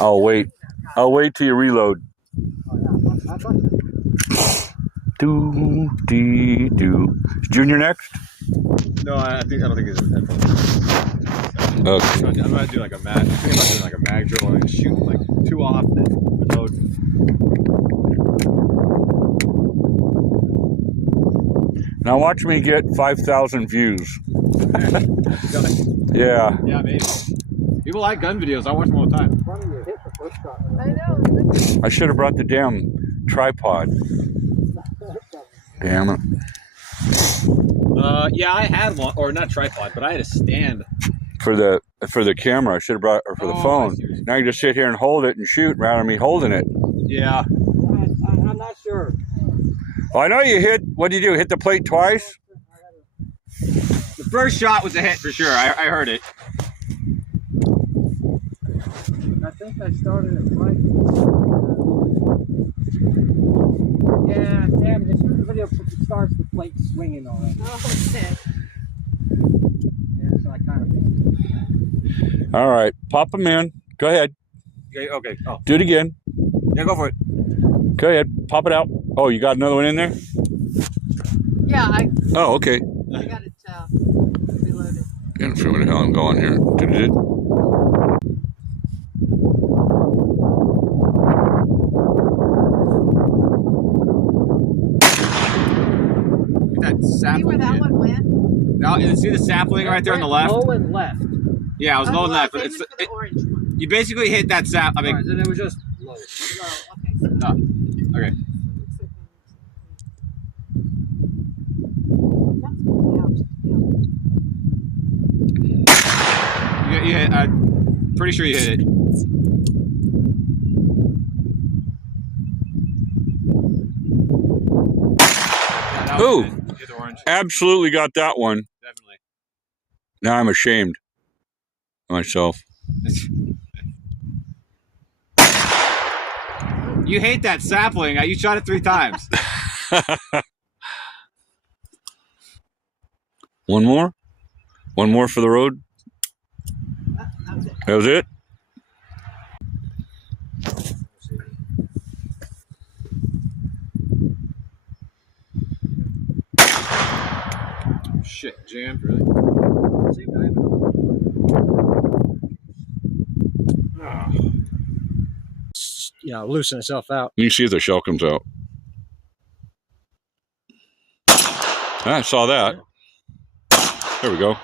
I'll wait. I'll wait till you reload. Do dee do. Junior next? No, I don't think it's headphones. Okay. I'm gonna do like a mag. I think I'm about doing like a mag drill and shoot like 2 off and then reload. Now watch me get 5,000 views. Yeah. Yeah, maybe. People like gun videos. I watch them all the time. I know. I should have brought the damn tripod. Damn it. Yeah, I had one, or not tripod, but I had a stand. For the camera, I should have brought, or for the phone. Now you just sit here and hold it and shoot rather than me holding it. Yeah. I'm not sure. Well, I know you hit, what did you do, hit the plate twice? The first shot was a hit for sure. I heard it. I think I started at right. Yeah, damn, this video starts the plate swinging on it. Oh, okay. Yeah, so I kind of. All right, pop them in. Go ahead. Okay. Oh. Do it again. Yeah, go for it. Go ahead, pop it out. Oh, you got another one in there? Yeah, Oh, okay. I got it reloaded. Can't figure where the hell I'm going here. Did it? That See sapling. where that one went? Now, you see the sapling right there on the left? Low and left. Yeah, I was low on that, but Same it's as the orange one. you basically hit that sap. I mean, Alright, then it was just low. Low. Okay. So okay. You hit. I'm pretty sure you hit it. Yeah, Ooh. hit the orange. Absolutely got that one. Definitely. Now I'm ashamed of myself. You hate that sapling. You shot it 3 times. One more? One more for the road? that was it. That was it? Shit, jammed, really? Yeah, loosen itself out. You can see if the shell comes out. I saw that. There we go.